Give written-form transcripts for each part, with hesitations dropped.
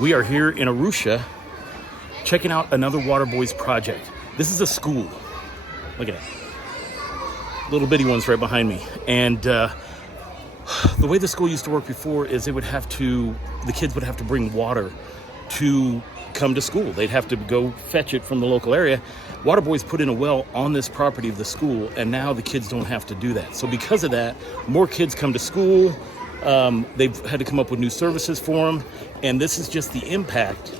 We are here in Arusha checking out another Waterboys project. This is a school. Look at it. Little bitty ones right behind me. And the way the school used to work before is the kids would have to bring water to come to school. They'd have to go fetch it from the local area. Waterboys put in a well on this property of the school, and now the kids don't have to do that. So because of that, more kids come to school. They've had to come up with new services for them, and this is just the impact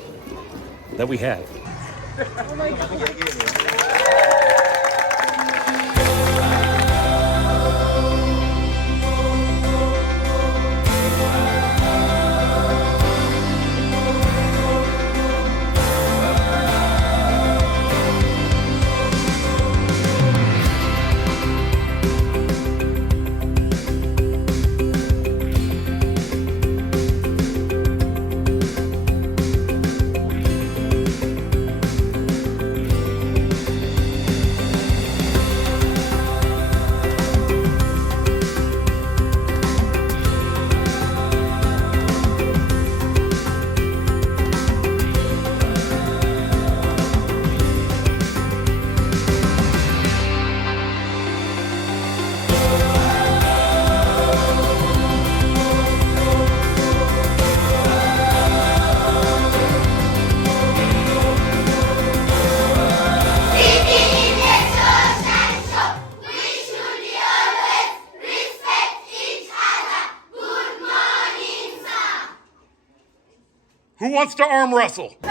that we have. Oh my God. Who wants to arm wrestle? Go.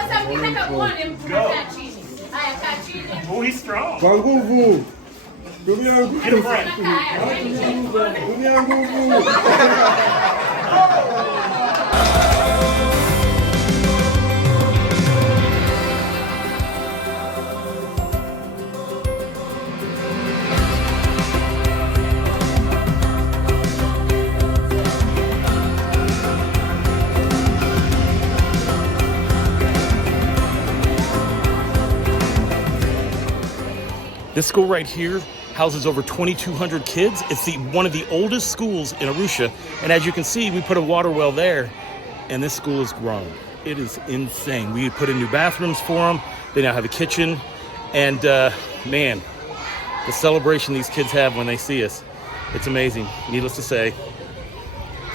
Oh, he's strong. Get a friend. This school right here houses over 2,200 kids. It's one of the oldest schools in Arusha. And as you can see, we put a water well there, and this school has grown. It is insane. We put in new bathrooms for them. They now have a kitchen. And man, the celebration these kids have when they see us, it's amazing. Needless to say,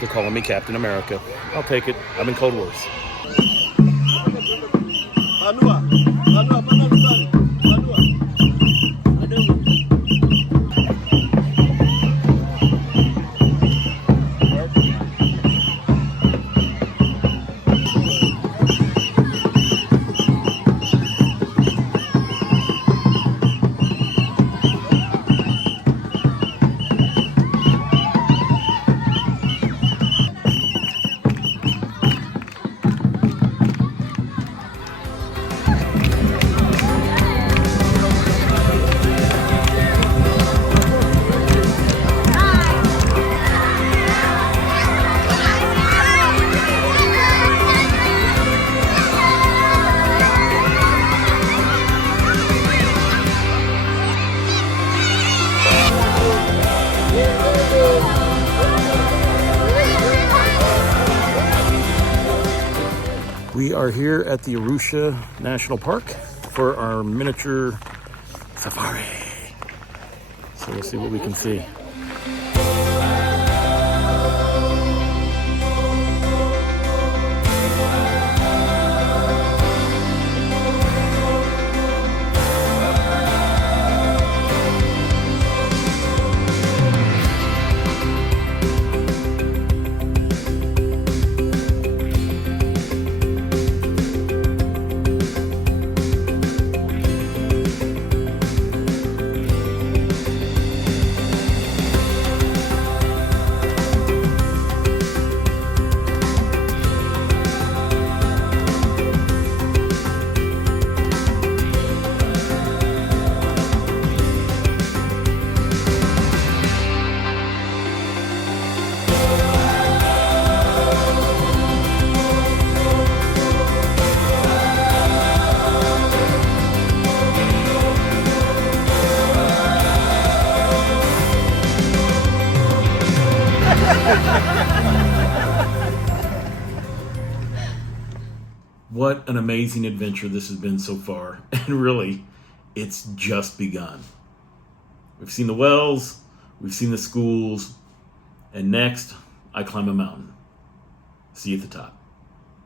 they're calling me Captain America. I'll take it. I've been cold worse. We are here at the Arusha National Park for our miniature safari. So we'll see what we can see. What an amazing adventure this has been so far. And really, it's just begun. We've seen the wells, we've seen the schools, and next, I climb a mountain. See you at the top.